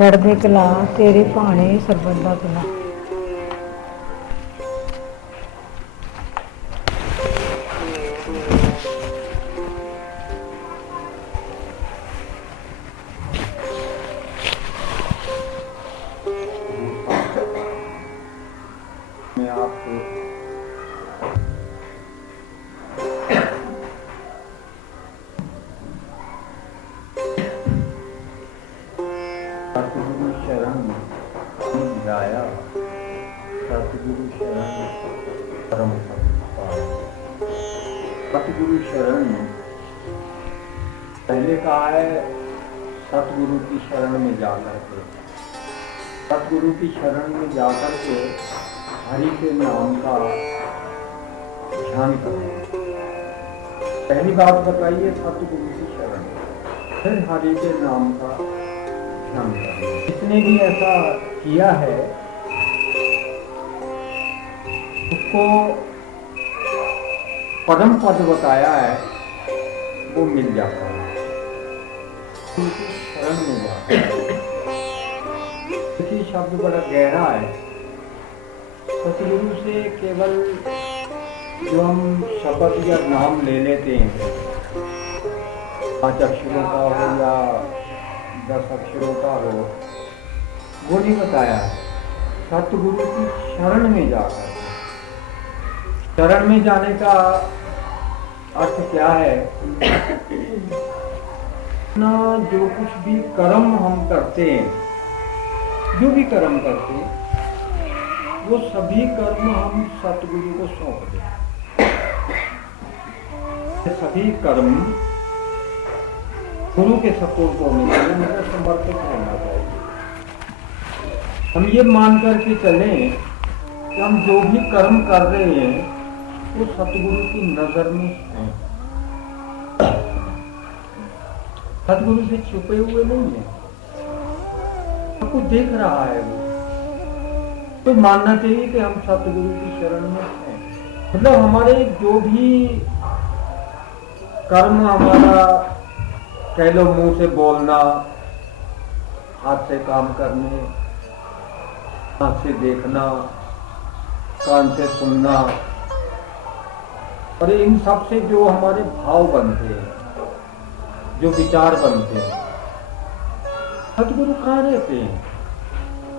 चढ़दे कला तेरे भाने सरबत दा भला। मैं आपको सतगुरु शरण दिलाया, सतगुरु शरण परम सत्पाल। सतगुरु शरण पहले कहा है सतगुरु की शरण में जाकर के, सतगुरु की शरण में जाकर के हरि के नाम का ध्यान करें। पहली बात बताइए सतगुरु की शरण, फिर हरि के नाम का ध्यान करें। जिसने भी ऐसा किया है उसको परम पद बताया है, वो मिल जाता है। उनकी शरण में जाता है। इसी शब्द बड़ा गहरा है। सतगुरु से केवल जो हम शब्द या नाम ले लेते हैं, 5 अक्षरों का हो या 10 अक्षरों का हो, वो नहीं बताया। सतगुरु की शरण में जाकर, शरण में जाने का अर्थ क्या है ना, जो कुछ भी कर्म हम करते हैं, जो भी कर्म करते हैं, वो सभी कर्म हम सतगुरु को सौंप दें। सभी कर्म गुरु के सपोर्ट होने चाहिए, मतलब समर्पित होना चाहिए। हम ये मान करके चलें कि हम जो भी कर्म कर रहे हैं वो सतगुरु की नजर में है, सतगुरु से छुपे हुए नहीं है, सबको देख रहा है वो। तो मानना चाहिए कि हम सतगुरु की शरण में हैं। मतलब हमारे जो भी कर्म, हमारा कह लो मुंह से बोलना, हाथ से काम करने, आंख से देखना, कान से सुनना, और इन सब से जो हमारे भाव बनते हैं, जो विचार बनते हैं, सतगुरु कहाँ रहते हैं?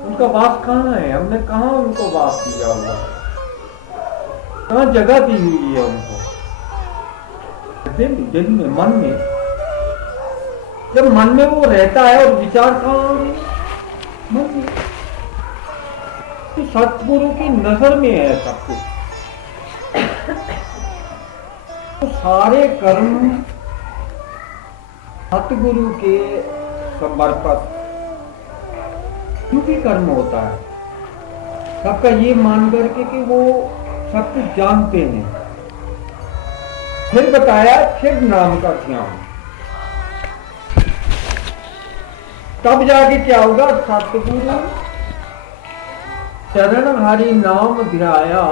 उनका वास कहाँ है? हमने कहाँ उनको वास दिया हुआ है? कहाँ जगह दी हुई है उनको? दिल में, मन में। जब मन में वो रहता है और विचार कहाँ आ रहे हैं? मन में। तो सतगुरु की नजर में है सब कुछ। तो सारे कर्म सतगुरु के समर्पित जो भी कर्म होता है, सबका ये मान करके कि वो सब कुछ जानते हैं। फिर बताया फिर नाम का ध्यान, तब जाके क्या होगा? सतगुरु शरण हरि नाम ध्याया,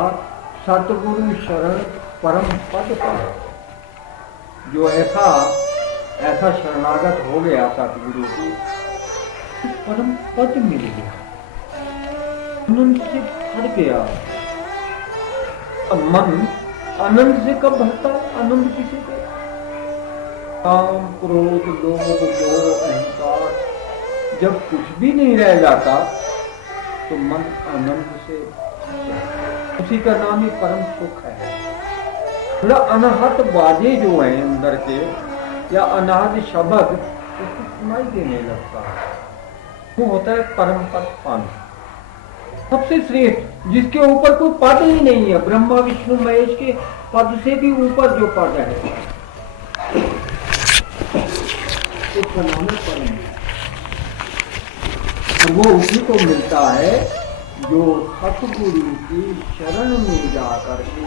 सतगुरु शरण परम पद पाया। जो ऐसा शरणागत हो गया सतगुरु की, परम पद मिल गया, आनंद से भर गया। मन आनंद से कब भरता है? आनंद किसे कहते? काम, क्रोध, लोभ, मोह, अहंकार जब कुछ भी नहीं रह जाता तो मन आनंद से, उसी का नाम ही परम सुख है। थोड़ा अनाहत बाजे जो है अंदर के, या अनाहत शब्द उसको सुनाई देने लगता है, वो होता है परम पद पाना। सबसे श्रेष्ठ, जिसके ऊपर कोई पद ही नहीं है, ब्रह्मा विष्णु महेश के पद से भी ऊपर जो पद है, उसका नाम है परम। वो उसी को मिलता है जो सतगुरु की शरण में जाकर के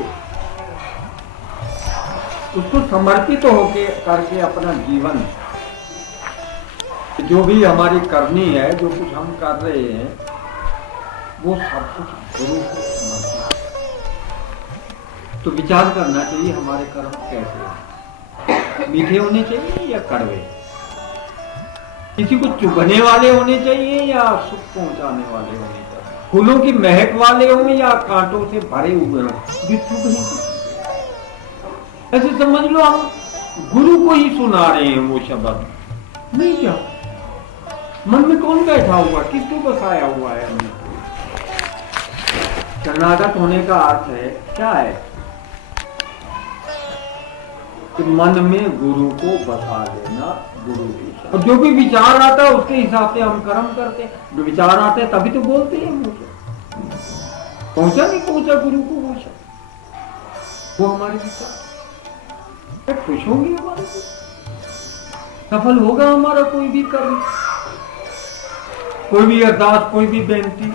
उसको समर्पित होके करके अपना जीवन, जो भी हमारी करनी है, जो कुछ हम कर रहे हैं, वो सब कुछ गुरु को समर्पित। तो विचार करना चाहिए हमारे कर्म कैसे हैं, मीठे होने चाहिए या कड़वे। किसी को चुभने वाले होने चाहिए या सुख पहुंचाने वाले होने चाहिए, फूलों की महक वाले हों या कांटों से भरे हुए हों, ये चुभ नहीं किसी। ऐसे समझ लो हम गुरु को ही सुना रहे हैं वो शब्द, नहीं क्या मन में कौन बैठा हुआ, किसको बसाया हुआ है हमने। शरणागत होने का अर्थ है क्या है कि मन में गुरु को बसा लेना, गुरु की। और जो भी विचार आता है उसके हिसाब से हम कर्म करते हैं। जो विचार आते हैं तभी तो बोलते हैं मुझे पहुंचा नहीं पहुंचा गुरु को वो शब्द, वो हमारे विचार खुश होंगे, हमारे को सफल होगा हमारा कोई भी कर्म, कोई भी अरदास, कोई भी बेनती।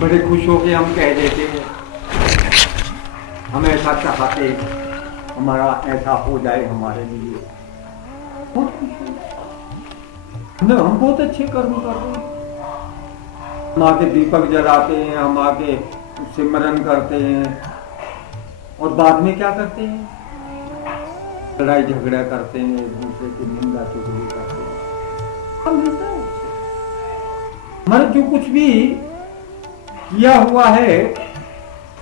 बड़े खुश होके हम कह देते हैं हम ऐसा चाहते, हमारा ऐसा हो जाए हमारे लिए, बहुत खुश हो, हम बहुत अच्छे कर्म कर रहे हैं। हम आके दीपक जलाते हैं, हम आके सिमरन करते हैं, और बाद में क्या करते हैं, लड़ाई झगड़ा करते हैं, एक दूसरे की निंदा चुगली करते हैं। हम मिलता है हमारा जो कुछ भी किया हुआ है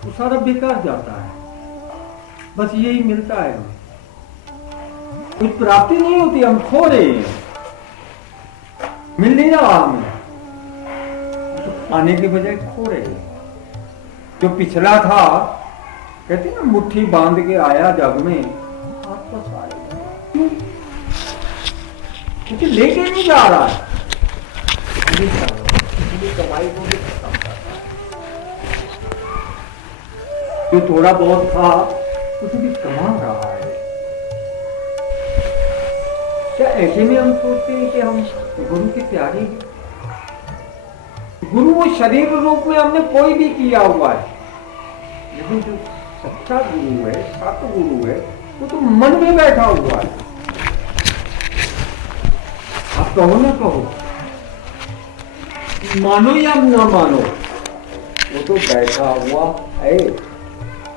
वो सारा बेकार जाता है, बस यही मिलता है, कुछ प्राप्ति नहीं होती, हम खो रहे हैं, मिल नहीं रहा हमें, तो पाने के बजाय खो रहे हैं। जो पिछला था कहते ना मुट्ठी बांध के आया जग में वापस आएगा, क्योंकि लेके नहीं जा रहा है, कमाई को भी खत्म कर रहा है। जो थोड़ा बहुत था उसे भी कमा रहा है। क्या ऐसे में हम सोचते हैं कि हम गुरु के प्यारे हैं? गुरु वो शरीर रूप में हमने कोई भी किया हुआ है, लेकिन जो सच्चा गुरु है, सत गुरु है, वो तो मन में बैठा हुआ है। आप कहो ना कहो, मानो या न मानो, वो तो बैठा हुआ है,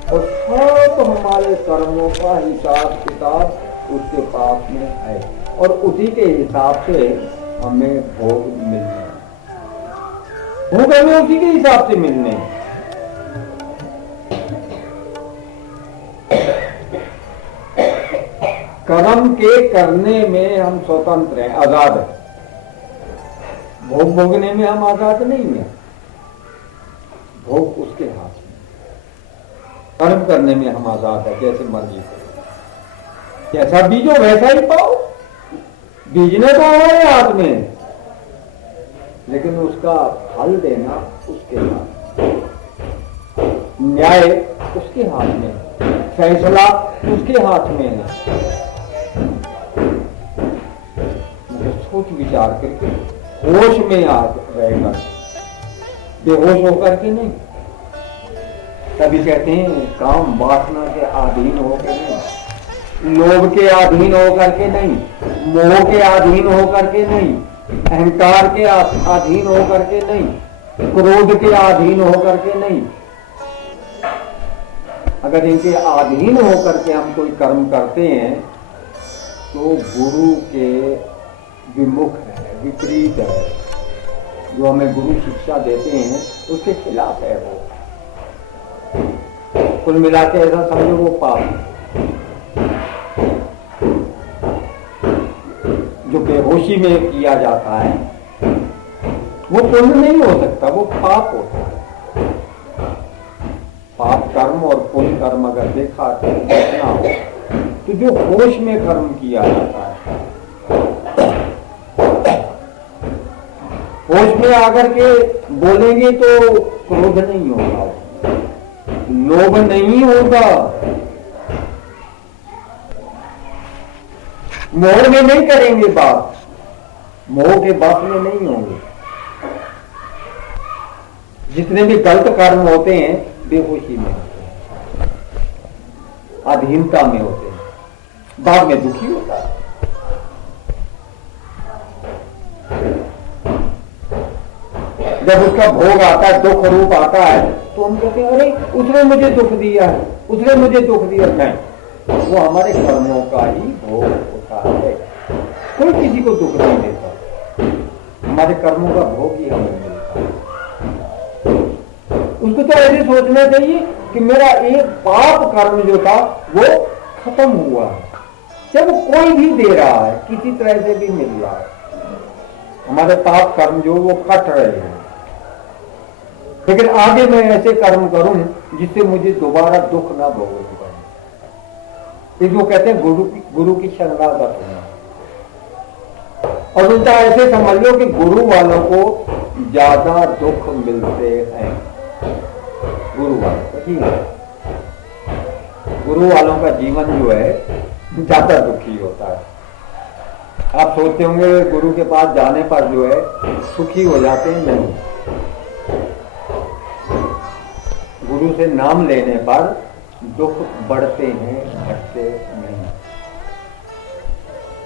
और सब हमारे कर्मों का हिसाब किताब उसके पास में है, और उसी के हिसाब से हमें भोग मिलने हैं, भोग हमें उसी के हिसाब से मिलने हैं। कर्म के करने में हम स्वतंत्र हैं, आजाद हैं, भोग भोगने में हम आजाद नहीं है, भोग उसके हाथ में। कर्म करने में हम आजाद है, जैसे मर्जी करो, जैसा बीजो वैसा ही पाओ, बीजने तो हमारे हाथ में, लेकिन उसका फल देना उसके हाथ में, न्याय उसके हाथ में, फैसला उसके हाथ में है। सोच विचार करके होश में आ रहेगा, बेहोश होकर के नहीं। तभी कहते हैं काम वासना के अधीन होकर नहीं, लोभ के अधीन होकर के नहीं, मोह के अधीन होकर के नहीं, अहंकार के अधीन होकर के नहीं, क्रोध के अधीन होकर के नहीं। अगर इनके अधीन होकर के हम कोई कर्म करते हैं तो गुरु के विमुख है, विपरीत है, जो हमें गुरु शिक्षा देते हैं उसके खिलाफ है वो। कुल मिला के ऐसा समझो वो पाप, जो बेहोशी में किया जाता है वो पुण्य नहीं हो सकता, वो पाप होता है। पाप कर्म और पुण्य कर्म अगर देखना हो तो जो होश में कर्म किया जाता है, होश में आकर के बोलेंगे तो क्रोध नहीं होगा, लोभ नहीं होगा, मोह में नहीं करेंगे बात, मोह के बात में नहीं होंगे। जितने भी गलत कर्म होते हैं बेहोशी में होते हैं, अधीनता में होते हैं, बाद में दुखी होता है। जब उसका भोग आता है, दुख रूप आता है, तो हम कहते हैं अरे उसने मुझे दुख दिया है, उसने मुझे दुख दिया है। वो हमारे कर्मों का ही भोग होता है। कोई किसी को दुख नहीं देता, हमारे कर्मों का भोग ही हमें मिलता है। उसको तो ऐसे सोचना चाहिए कि मेरा एक पाप कर्म जो था वो खत्म हुआ है। जब कोई भी दे रहा है, किसी तरह से भी मिल रहा है, हमारे पाप कर्म जो वो कट रहे हैं, लेकिन आगे मैं ऐसे कर्म करूं जिससे मुझे दोबारा दुख ना भोगना पड़े। इसको कहते हैं गुरु की शरणागत होना। और उल्टा ऐसे समझ लो कि गुरु वालों को ज्यादा दुख मिलते हैं। गुरु वालों को, ठीक है, गुरु वालों का जीवन जो है ज्यादा दुखी होता है। आप सोचते होंगे गुरु के पास जाने पर जो है सुखी हो जाते हैं, नहीं। गुरु से नाम लेने पर दुख बढ़ते हैं, घटते नहीं।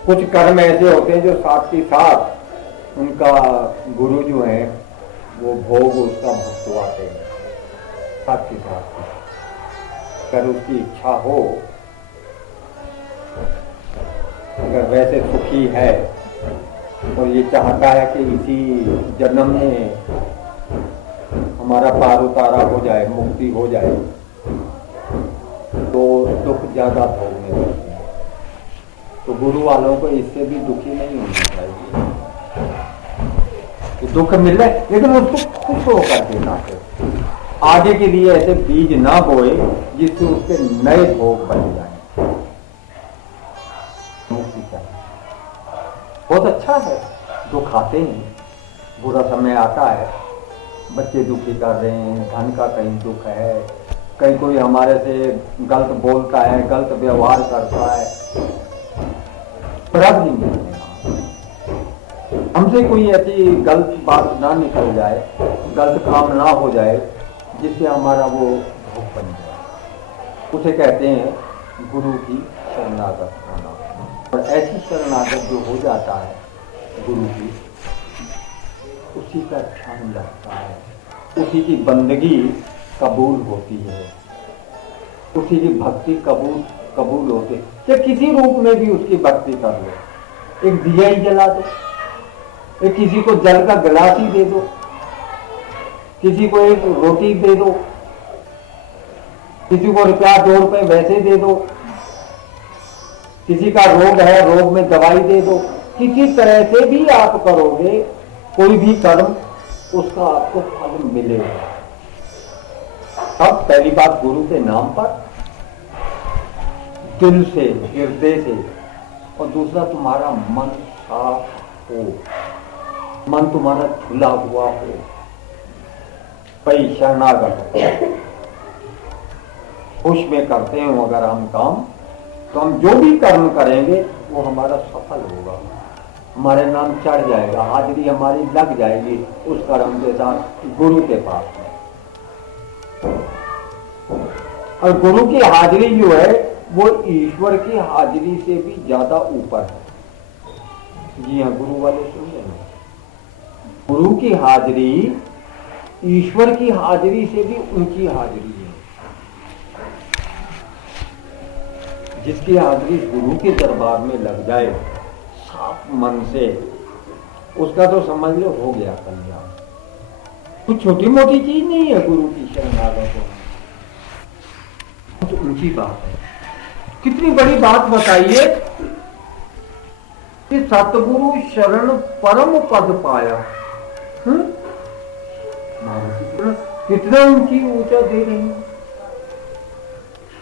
कुछ कर्म ऐसे होते हैं जो साथ ही साथ उनका गुरु जो है वो भोग उसका भुगतवाते हैं साथ ही साथ। अगर उसकी इच्छा हो, अगर वैसे सुखी है और ये चाहता है कि इसी जन्म में हमारा पार उतारा हो जाए, मुक्ति हो जाए, तो दुख ज्यादा भोगने लगते हैं। तो गुरु वालों को इससे भी दुखी नहीं होना चाहिए कि दुख मिल रहा है, लेकिन उसको खुश होकर देना चाहिए। आगे के लिए ऐसे बीज ना बोए जिससे उसके नए भोग बन जाए। मुक्ति चाहिए। बहुत अच्छा है, दुख आते हैं, बुरा समय आता है, बच्चे दुखी कर रहे हैं, धन का कहीं दुख है, कहीं कोई हमारे से गलत बोलता है, गलत व्यवहार करता है, रब नहीं मिलने हमसे कोई ऐसी गलत बात ना निकल जाए, गलत काम ना हो जाए जिससे हमारा वो भोग बन जाए। उसे कहते हैं गुरु की शरणागत होना। और ऐसी शरणागत जो हो जाता है गुरु की, उसी का ध्यान लगता है, उसी की बंदगी कबूल होती है, उसी की भक्ति कबूल होती है। चाहे किसी रूप में भी उसकी भक्ति कर लो, एक दिया ही जला दो, एक किसी को जल का गिलास ही दे दो, किसी को एक रोटी दे दो, किसी को रुपया 2 रुपए वैसे दे दो, किसी का रोग है, रोग में दवाई दे दो। किसी तरह से भी आप करोगे कोई भी कर्म, उसका आपको फल मिलेगा। अब पहली बात गुरु के नाम पर दिल से, हृदय से, और दूसरा तुम्हारा मन साफ हो, मन तुम्हारा खुला हुआ हो, भाई शरणागत हो। खुश में करते हो अगर हम काम, तो हम जो भी कर्म करेंगे वो हमारा सफल होगा, हमारे नाम चढ़ जाएगा, हाजिरी हमारी लग जाएगी उस कर्म के साथ गुरु के पास में। और गुरु की हाजिरी जो है वो ईश्वर की हाजिरी से भी ज्यादा ऊपर है। जी हाँ, गुरु वाले सुनिए ना, गुरु की हाजिरी ईश्वर की हाजिरी से भी ऊंची हाजिरी है। जिसकी हाजिरी गुरु के दरबार में लग जाए साफ मन से, उसका तो समझ लो हो गया कल्याण। कुछ छोटी मोटी चीज नहीं है गुरु की शरणागत होना, तो ऊंची बात है। कितनी बड़ी बात बताइए कि सतगुरु शरण परम पद पाया। कितना ऊंचा दे रही है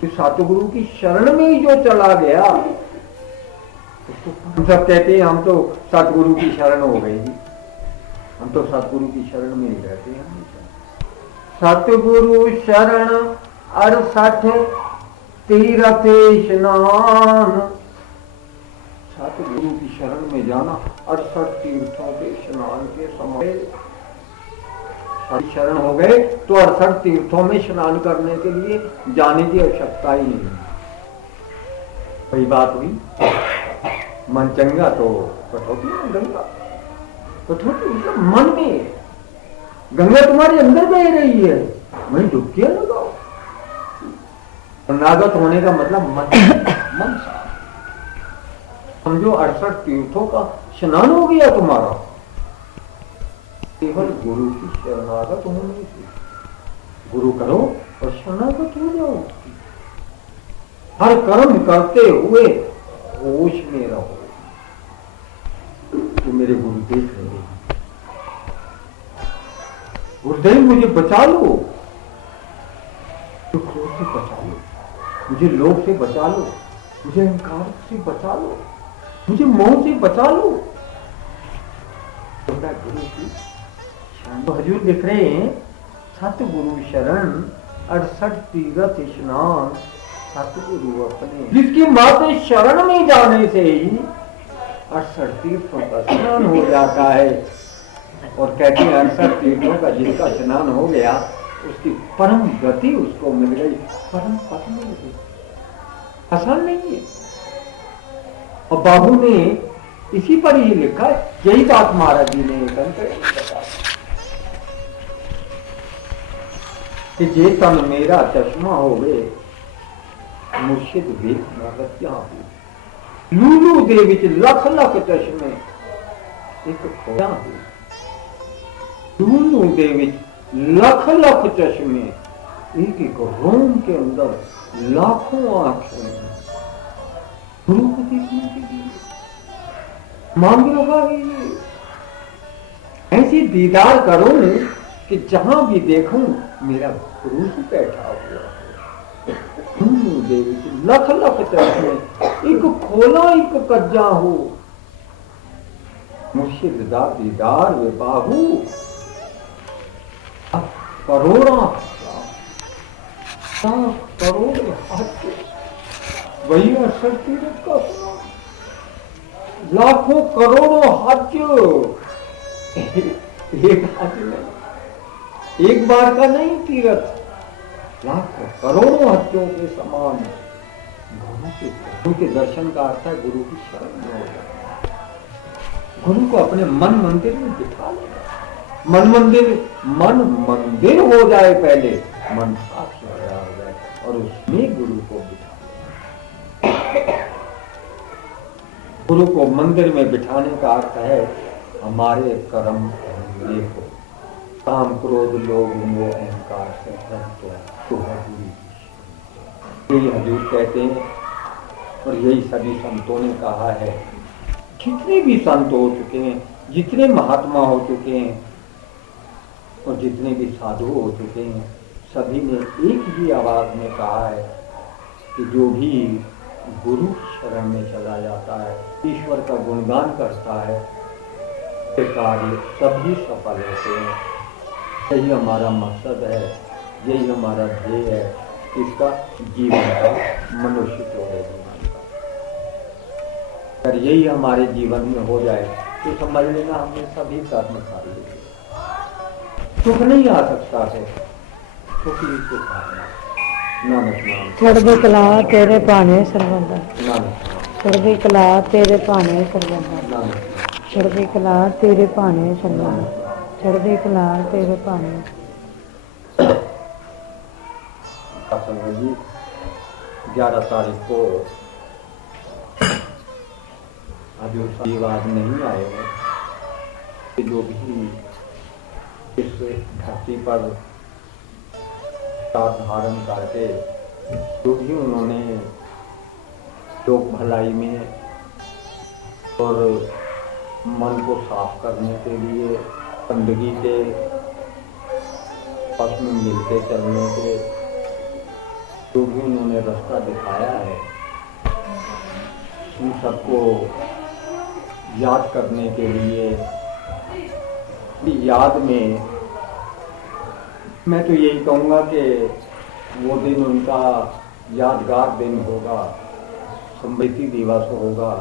कि सतगुरु की शरण में ही जो चला गया, हम सब कहते हैं हम तो सतगुरु की शरण हो गई, हम तो सतगुरु की शरण में ही रहते हैं। सतगुरु शरण 68 तीर्थ स्नान। सतगुरु की शरण में जाना 68 तीर्थों के स्नान के समय। शरण हो गए तो 68 तीर्थों में स्नान करने के लिए जाने की आवश्यकता ही नहीं। वही बात हुई, मन चंगा तो कठौती में गंगा, कठौती मतलब मन में गंगा तुम्हारे अंदर बह रही है, वही डुबकियां लगाओ। शरणागत होने का मतलब मन साफ। समझो 68 तीर्थों का स्नान हो गया तुम्हारा। केवल गुरु की शरणागत होने से गुरु करो और शरणागत हो जाओ। हर कर्म करते हुए होश में रहो कि मेरे गुरु देख रहे हैं। गुरुदेव मुझे बचा लो, तो क्रोध से बचा लो, मुझे लोभ से बचा लो, मुझे अहंकार से बचा लो, मुझे मोह से बचा लो। गुरु की तो हजूर लिख रहे हैं सतगुरु शरण 68 तीर्थ स्नान सतगुरु अपने। जिसकी मात्र शरण में जाने से ही 68 तीर्थों का स्नान हो जाता है। और कहते हैं 68 तीर्थों का जिसका स्नान हो गया उसकी परम गति उसको मिल गई, परम पद मिल गई। आसान नहीं है। और बाबू ने इसी पर ही लिखा है, यही बात महाराज जी ने बताया कि जे तन मेरा चश्मा हो गए मुर्शिद वेख नगत्या हो। लूलू दे विच लख लख चश्मे एक खोया हो। लूलू दे विच लख लख चश्मे एक एक रोम के अंदर लाखों आंखें हैं। गुरु को देखने के लिए मांग रहा है ये। ऐसी दीदार करो कि जहां भी देखूं मेरा गुरु ही बैठा हुआ है। लख लख चश्मे एक खोला एक कज्जा हो। मुर्शिद दा दीदार वे बाहू करोड़ा करोड़ हाथ वही 68 तीर्थ का सुना। लाखों करोड़ों हज एक हज नहीं, एक बार का नहीं तीर्थ, लाखों करोड़ों हजों के समान। गुरु के दर्शन का अर्थ है गुरु की शरण में हो जाए। गुरु को अपने मन मंदिर में बिठा लेगा। मन मंदिर हो जाए, पहले मन साफ हो जाए और उसमें गुरु को बिठा लेगा। गुरु को मंदिर में बिठाने का अर्थ है हमारे कर्म देखो, काम क्रोध लोभ मोह अहंकार से रहित तो है गुरु। यही हजूर कहते हैं और यही सभी संतों ने कहा है। जितने भी संत हो चुके हैं, जितने महात्मा हो चुके हैं और जितने भी साधु हो चुके हैं, सभी ने एक ही आवाज में कहा है कि जो भी गुरु शरण में चला जाता है, ईश्वर का गुणगान करता है, ये कार्य सभी सफल होते हैं। यही हमारा मकसद है, यही हमारा ध्येय है, इसका जीवन का मनुष्य तो है जीवन का। अगर यही हमारे जीवन में हो जाए तो समझ लेना हमने सभी कर्म कर लिए। सुख नहीं आ सकता है, सुख ही सुख आना। नानक नाम चढ़दी कला तेरे भाने सर्वदा, नानक चढ़दी कला तेरे भाने सर्वदा, नानक चढ़दी कला तेरे भाने सर्वदा, चढ़दी कला तेरे भाने। जी 11 तारीख को अभी आवाज नहीं आए हैं कि जो भी इस धरती पर धारण करके जो भी उन्होंने लोक भलाई में और मन को साफ करने के लिए गंदगी के पक्ष में मिलते चलने के जो भी उन्होंने रास्ता दिखाया है, उन सबको याद करने के लिए याद में मैं तो यही कहूँगा कि वो दिन उनका यादगार दिन होगा, स्मृति दिवस होगा।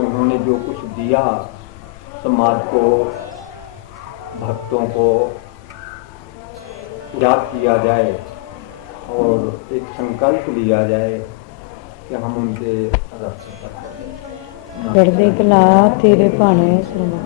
उन्होंने जो कुछ दिया समाज को, भक्तों को याद किया जाए और एक संकल्प लिया जाए कि हम उनके रास्ते पर चढ़दी कला तेरे भाने सर्वदा।